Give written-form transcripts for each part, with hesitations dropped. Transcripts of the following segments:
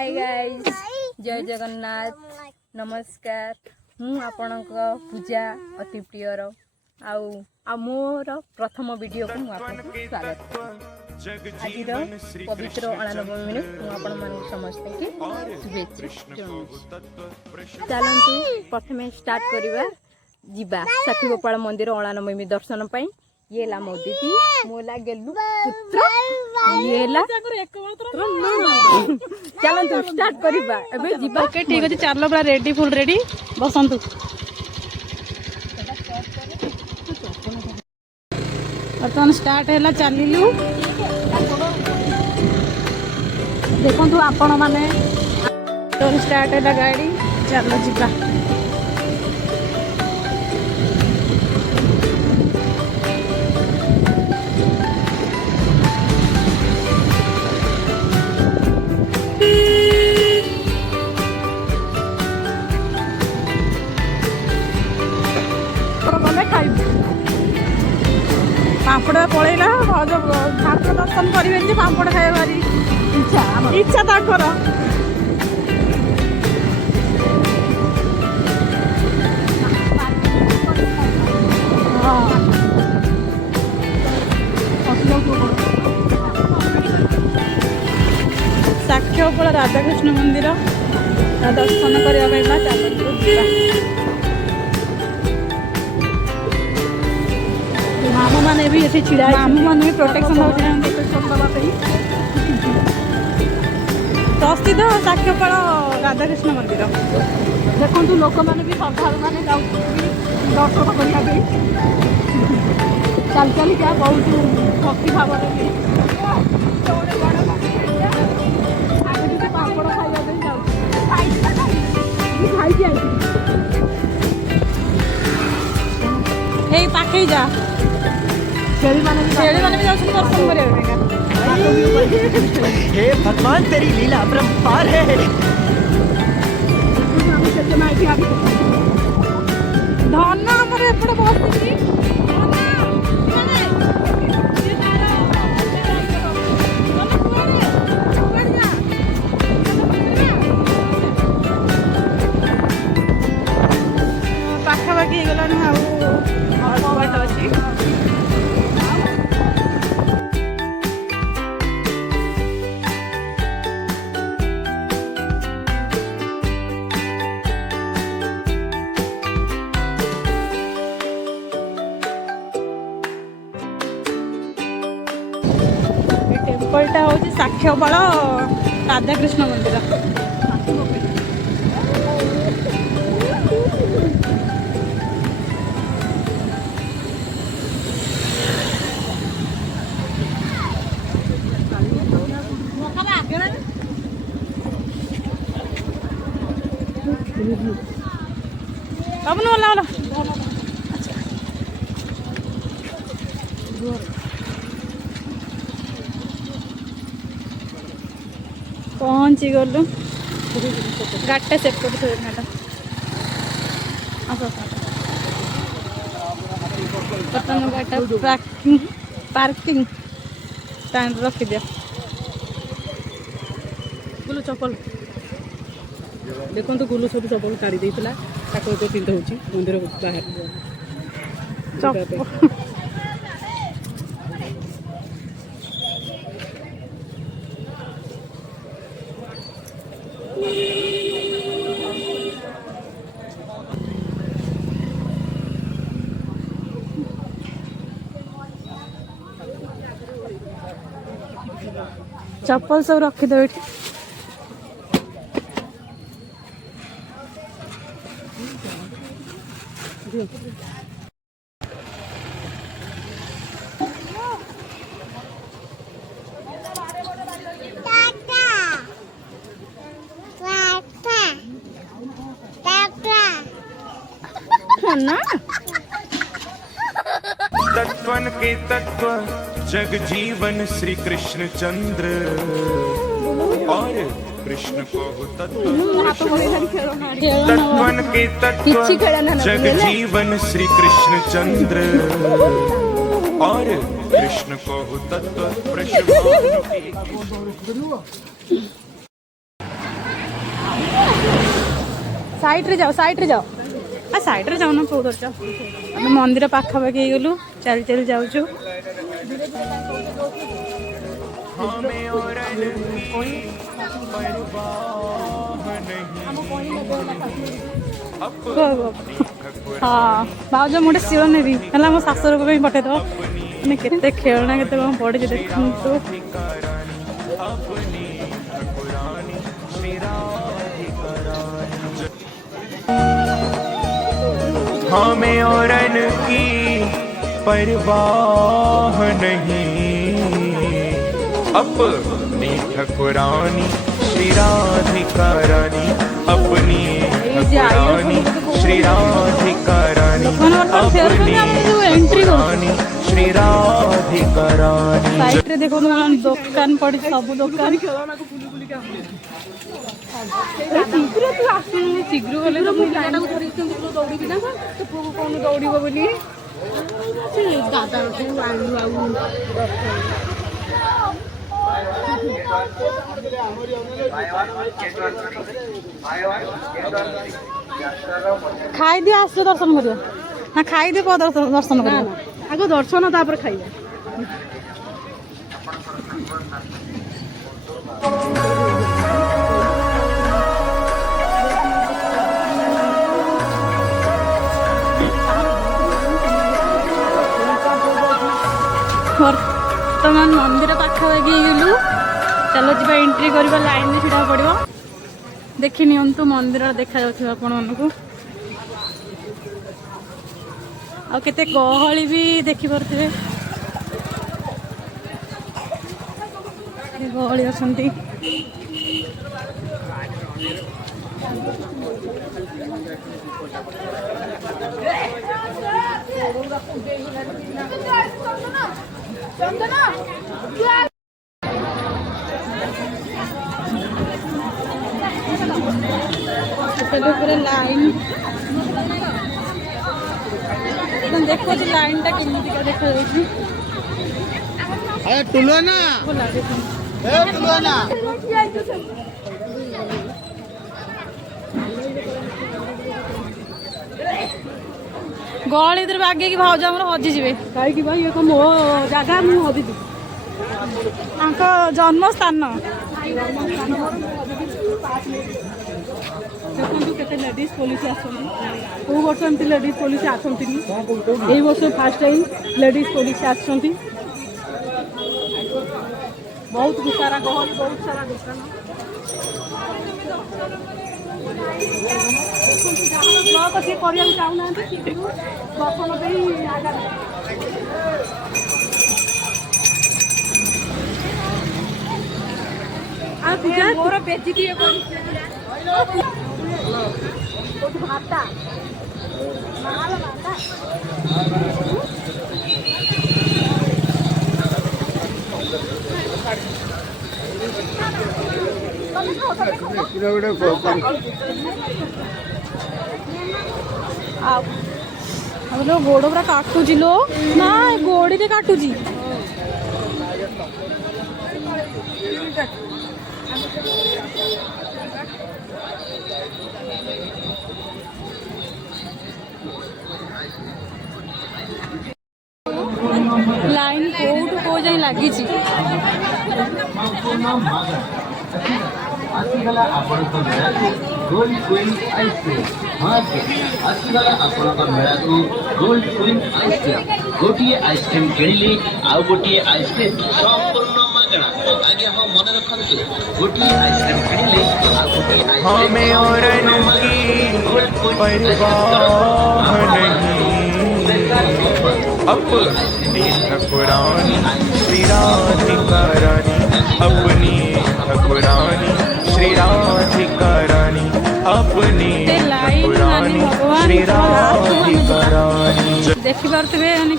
Hi guys जय जगन्नाथ नमस्कार मु आपणक पूजा अति प्रियर आ मोर प्रथम वीडियो को मु आपको स्वागत आज पवित्र अणानवमी मु आपण मान समस्त की शुभेच्छा चलतु प्रथम स्टार्ट करवा जीवा साखी गोपाल मंदिर अणानवमी दर्शन पाई ये ला मो दीदी मोला गेलु पुत्र ये ला चलतु स्टार्ट करवा एबे जीवा ओके ठीक अछि चारलो पूरा रेडी फुल रेडी बसंतु बर्तमान स्टार्ट हैला चलिलु देखंतु आपण माने तो स्टार्ट हैला गाड़ी चलो जीवा पापड़ पलैला ठाकुर दर्शन करें पापड़ खाए भारी इच्छा ताकर साक्षीगोपाल राधाकृष्ण मंदिर दर्शन करने चलते मामू मैंने भी ये छिड़ा मामू मैंने भी प्रोटेक्शन प्रसिद्ध साक्षीगोपाल राधाकृष्ण मंदिर देखो लोक मैंने भी श्रद्धा मैंने दर्शन करने चल चल क्या बहुत भक्ति भाव पापड़ खाई पाखे जा शेरी माने भी दर्शन करने हे भगवान तेरी लीला अपरंपार है धन आमर एपटे बसुची पाखापाखि ହେଇଗଲାଣି ଆଉ ବାଟ ଅଛି टेम्पलटा हूँ साक्षीगोपाल राधाकृष्ण मंदिर अब न वाला पहुँची गलु गाड़टा सेपट थोड़ा बर्तमान गाड़टा पार्किंग स्टैंड रखी दिया गुलु चपल देखो तो गुलु सब चपल काढ़ी देला ताको तो पिंध होची मंदिर बाहर चप्पल सब रखी दो ये तत्वन के तत्व जग जीवन श्री कृष्ण चंद्र और कृष्ण को तत्वन के तत्व जग जीवन श्री कृष्ण चंद्र और कृष्ण को तत्व साइड रे जाओ आ साइड रे जाओ ना को उधर जाओ आम मंदिर पाखापाखि गलु चल चल जाऊँ हमें और की परवाह नहीं। हाँ भाज मुझे शिव नेबी है मो शाशुर को पठेदेव मैंने केते खेलना केते कौन पड़े देखु हमें और की परवाह नहीं, अपनी ठकुरानी श्री राधिका रानी, अपनी ठकुरानी श्री राधिका रानी, अपनी ठकुरानी श्री राधिका रानी। साइड रे देखो दुकान पड़ी सब दुकान शीघ्र तू आसुनु शीघ्र गले तो दौड़ी ना तो पुओ कौन दौड़ब बोली दादा खाई दिए आस दर्शन कर ना खाई दे दर्शन कर आगे दर्शन तापर खाइबा बर्तमान मंदिर पाखापाखि गलु चलो जी एंट्री करवा लाइन में छिड़ा पड़ो देखी नियंतु मंदिर देखा आपण मानक आते गहली भी देखी पारे गहली अच्छा पूरा लाइन देखो लाइन टा केमिति का देखा जाउछि गहली इधर आगे की भाज आम हजि जी कहीं भाई ये मो जगह मुझे हजिजी जन्म स्थान देखो केते लेडीज पुलिस आसो वर्ष एमती लेडीज पुलिस आसती यही वर्ष फास्ट टाइम लेडीज पुलिस आसती बहुत सारा गहली बहुत सारा दुकान ब्लॉग सी कर चाहूना दर्शन मोर बेची दिए भाता गोड़ पूरा काटुची लो ना गोड़ी से काटुची लाइन कोठू को जाए लगी आसीगला आपनक मेला गोल्ड क्वीन आइसक्रीम आसीगला आपनक मेला को गोल्ड क्वीन आइसक्रीम गोटिए आइसक्रीम किणिले आउ गोटिए आइसक्रीम संपूर्ण मागणा आगे हम मन रखंतु गोटिए आइसक्रीम किणिले आउ गोटिए आइसक्रीम हमें और की परवाह नहीं, अपनी ठकुरानी श्री राधिका रानी, अपनी ठकुरानी श्री राधिका रानी, अपनी ठकुरानी श्री राधिका रानी। देखी पारे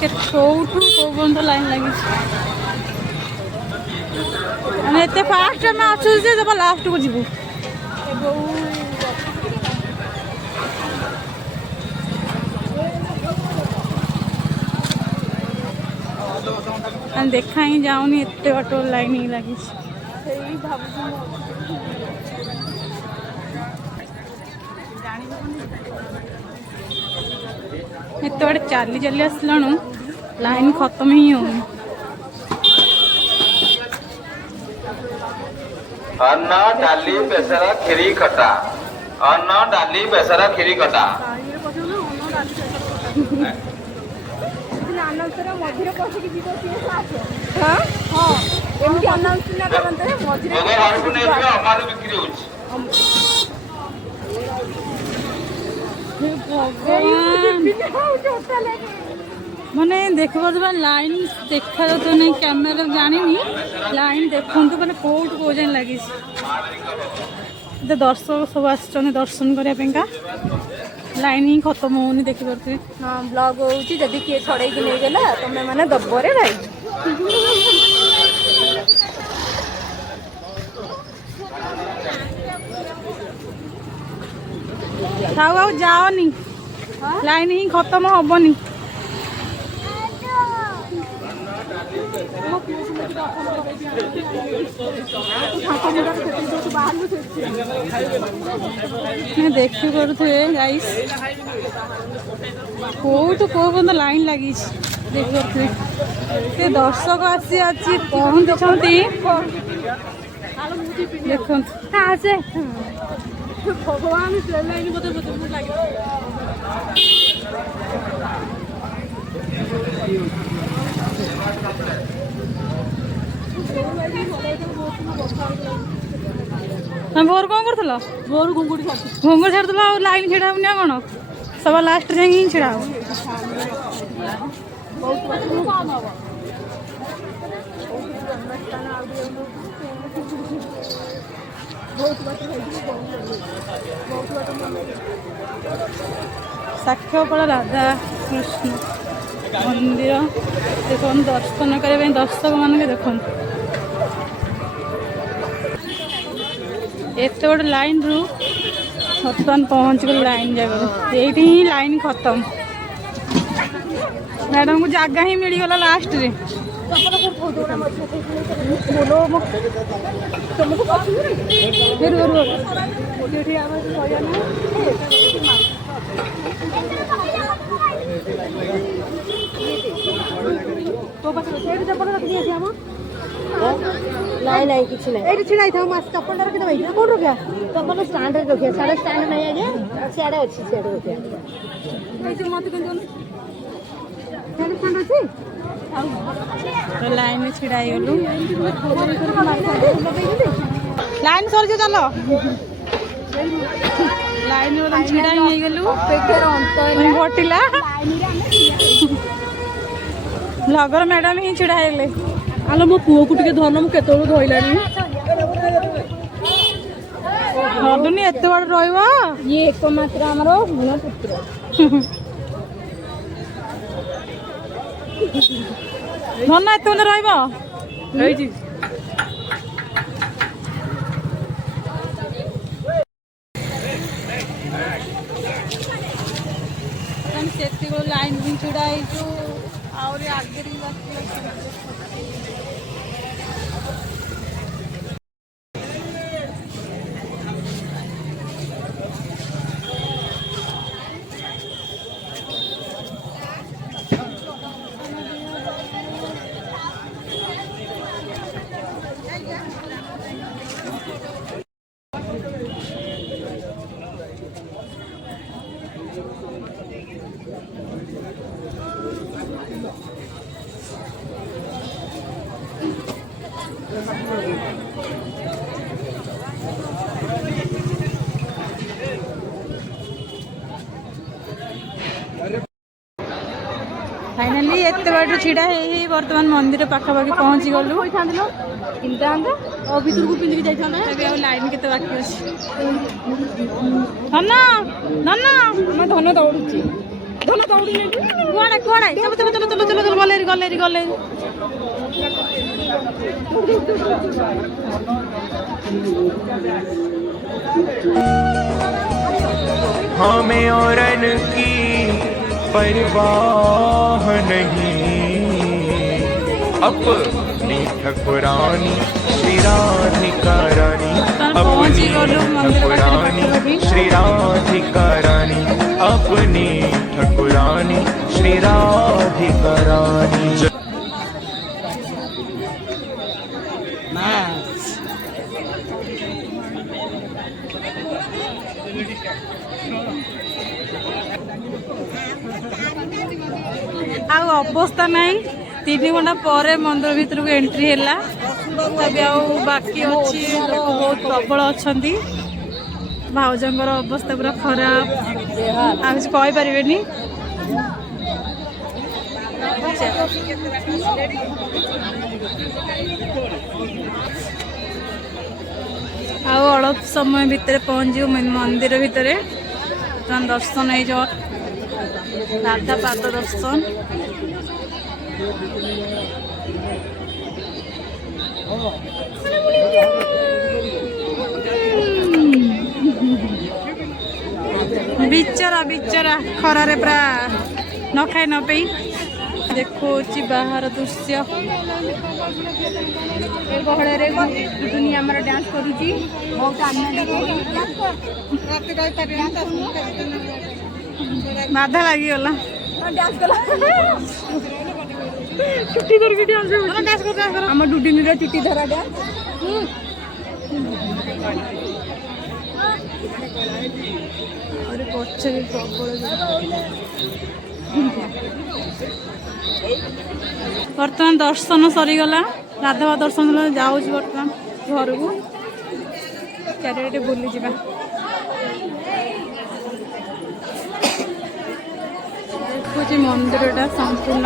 कौठू कौ पर्यटन लाइन लगी एत फास्ट आम आसू जब लास्ट को जीवु देखा ही जाऊनी एत बाट लाइन ही लगी जानी एत बड़े चली चली आसलु लाइन खत्म ही हो अन्न डाली बेसरा खीरी खटा अन्न डाली बेसरा खीरी खटा बिक्री होची माने देख लाइन देखा तो नहीं कैमेरा जानी लाइन देखु मैंने कौट कौ जाए लगी दर्शक सब आस दर्शन करने लाइन ही खत्म होनी देखिपे। हाँ ब्लॉग होची जदि किए छड़े की नहीं गला तुमने माने दब्बरे भाई थाऊ आउ जाओनी लाइन ही खत्म हबनी देखी पड़े गाइस कौटू कौ पर्यटन लाइन लगी देखी पड़े दर्शक आसी आज पहुँचती देखते भगवान भोर कौन कर भोर घुंगुड़ी छाड़ लाइन छिड़ा होनी कौन सब लास्ट जाए छिड़ा हो साक्ष्यपड़ा राधा कृष्ण मंदिर देख दर्शन करने दर्शक मान देख एत बड़ लाइन रु बर्तमान पहुँच गल लाइन जगह ये ही लाइन खत्म मैडम को जगह ही मिलगला लास्ट रे नहीं नहीं किसी नहीं एटी छिड़ाई था मास चप्पल रख दे भाई कौन रखया चप्पल स्टैंड रे रखया सारे स्टैंड नहीं आगे सियाड़े अछि सियाड़े रखया कैसे मत के दोन सारे स्टैंड अछि लाइन में छिड़ाई गलु लाइन सर जो चलो लाइन में छिड़ाई नहीं गलु पेटर अंतर घटिला ब्लॉगर मैडम ही छिड़ाइले आलो मो पुओ को टिके धरन मु केतोळु धइलानी हदुनी एते बड़ रहइबा ये एकमात्र हमरो गुणपुत्र धन एते बड़ रहइबा रहि जी हम सेती को लाइन भी छुड़ाई जो और आगे री बात फाइनाली एत बाट छिड़ा बर्तमान मंदिर पाखापाखि पहुँची गलु भीतर को पिंधि जाई लाइन के बाकी अच्छे धन धन मैं धन दौड़ुची धन दौड़ी कुआड़े कुआड़े चलो चलो चलो चलो चलो गले गले गले हमें औरन की परवाह नहीं अपनी ठकुरानी श्री राधिका रानी अपनी ठकुरानी श्री राधिका रानी वृंदावनी ठकुरानी श्री राधिका रानी। ଆଉ ଅବସ୍ଥା ନାହିଁ 3 ଘଣ୍ଟା ପରେ ମନ୍ଦିର ଭିତରକୁ ଏଣ୍ଟ୍ରି ହେଲା ତଥାପି ଆଉ ବାକି ଅଛି ଲୋକ ବହୁତ ପ୍ରବଳ ଅଛନ୍ତି ଭାଉଜଙ୍କର ଅବସ୍ଥା ପୁରା ଖରାପ ଆଉ କିଛି କହିପାରିବେନି ଆଉ ଅଳ୍ପ ସମୟ ଭିତରେ ପହଞ୍ଚିବ ମନ୍ଦିର ଭିତରେ ଦର୍ଶନ ହେଇଯିବ ରାଧା ପାଦ ଦର୍ଶନ ବିଚରା ବିଚରା ଖରାରେ ପୁରା ନ ଖାଇ ନ ପିଇ ଦେଖୁଛି ବାହାର ଦୃଶ୍ୟ ଏ ଗହଳରେ ଦୁନିଆ ଆମର ଡ୍ୟାନ୍ସ କରୁଛି ବହୁତ ଆନନ୍ଦ ବାଧା ଲାଗିଗଲା ଡ୍ୟାନ୍ସ କଲା ଛୁଟି କରିକି ଡ୍ୟାନ୍ସ ଆମ ଡୁଡିନିର ଟିଟି ଧରା ଡ୍ୟାନ୍ସ ଆହୁରି ପଛରେ ପ୍ରବଳ ବର୍ତ୍ତମାନ ଦର୍ଶନ ସରିଗଲା ରାଧା ଦର୍ଶନ ଯାଉଛି ବର୍ତ୍ତମାନ ଘରକୁ ଚାରିଆଡ଼େ ବୁଲିଯିବା ଦେଖୁଛି ମନ୍ଦିରଟା ସମ୍ପୂର୍ଣ୍ଣ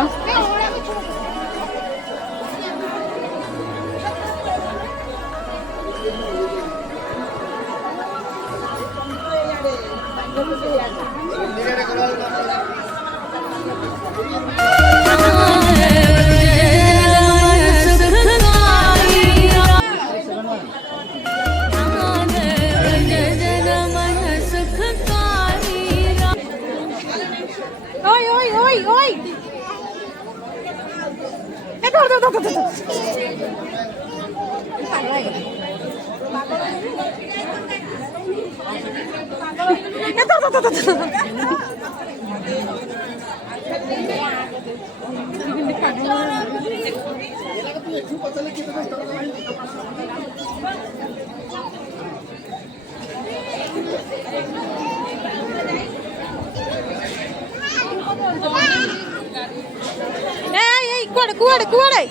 କୁଆଡେ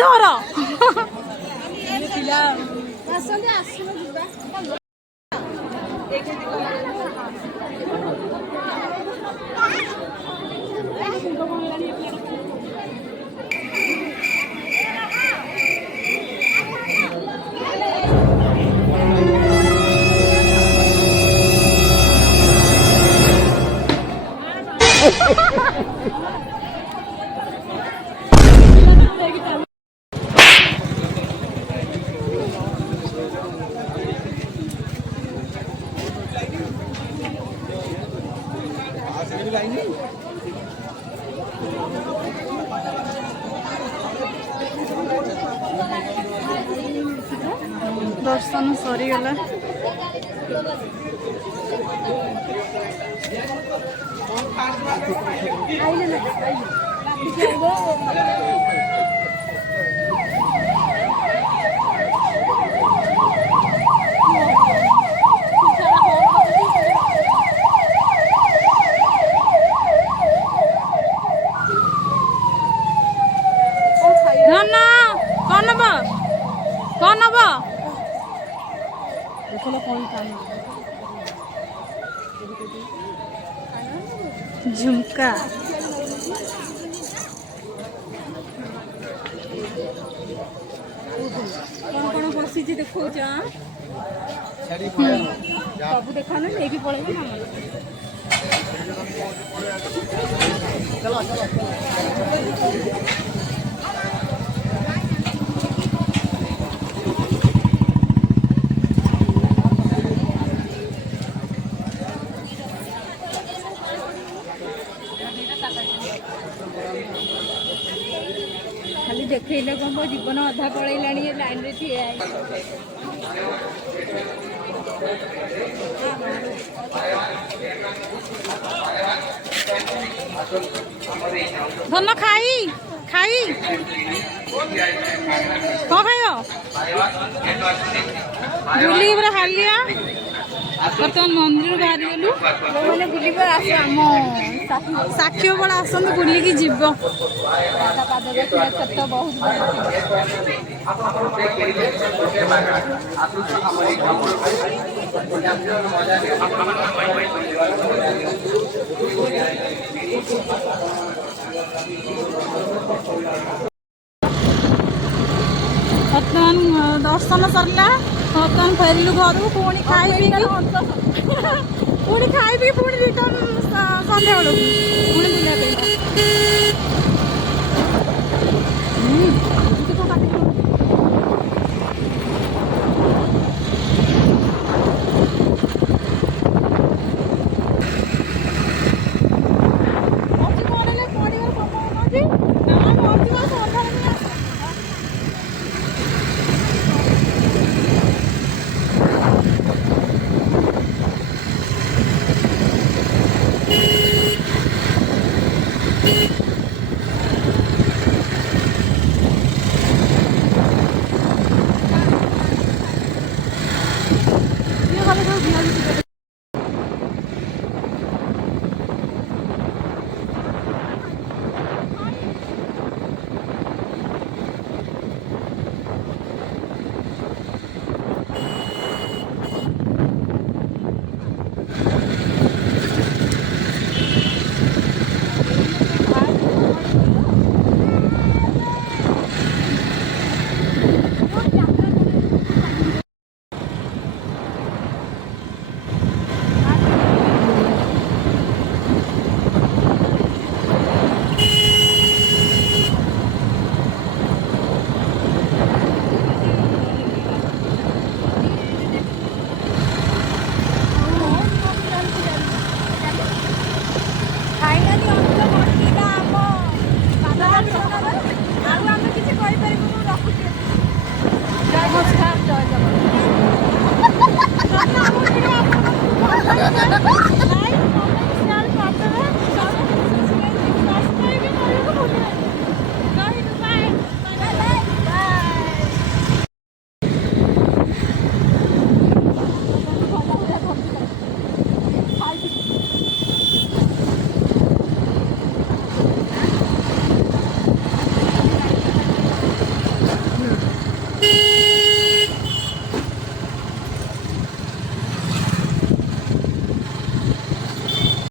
ଧର दर्शन सरीगला कौन हम झुमका कौन बसी देखो सब देखा ना लेकिन पड़ेगा ना खाली देखले कम जीवन ପବନ ଅଧା ପଳେଇଲାଣି ଲାଇନରେ ଠିଆ ହେଇଛି। ଧନ ଖାଇ ଖାଇ କଣ ଖାଇବ? ବୁଲିକି ପୁରା ହାଲିଆ। ବର୍ତ୍ତମାନ ମନ୍ଦିରରୁ ବାହାରିଗଲୁ। ଯୋଉମାନେ ବୁଲିବା ଆସ ଆମ ସାକ୍ଷୀ ବଳ ଆସନ୍ତୁ ବୁଲିକି ଯିବ। ପାଦ ଦେଖିବା ସତ ବହୁତ ଭଲ ବର୍ତ୍ତମାନ ଦର୍ଶନ ସରିଲା। ବର୍ତ୍ତମାନ ଫେରିଲୁ ଘରୁ। ପୁଣି ଖାଇ ପିଇକି ପୁଣି ଖାଇ ପିଇକି ପୁଣି ରିଟର୍ନ ସନ୍ଧ୍ୟା ବେଳକୁ ପୁଣି ବୁଲିବା ଫାଇନାଲି ଅନ୍ତ ଘଟିଲା ଆମ ବାବା ଦର୍ଶନର। ଆଉ ଆମେ କିଛି କହିପାରିବୁନୁ, ରଖୁଛୁ।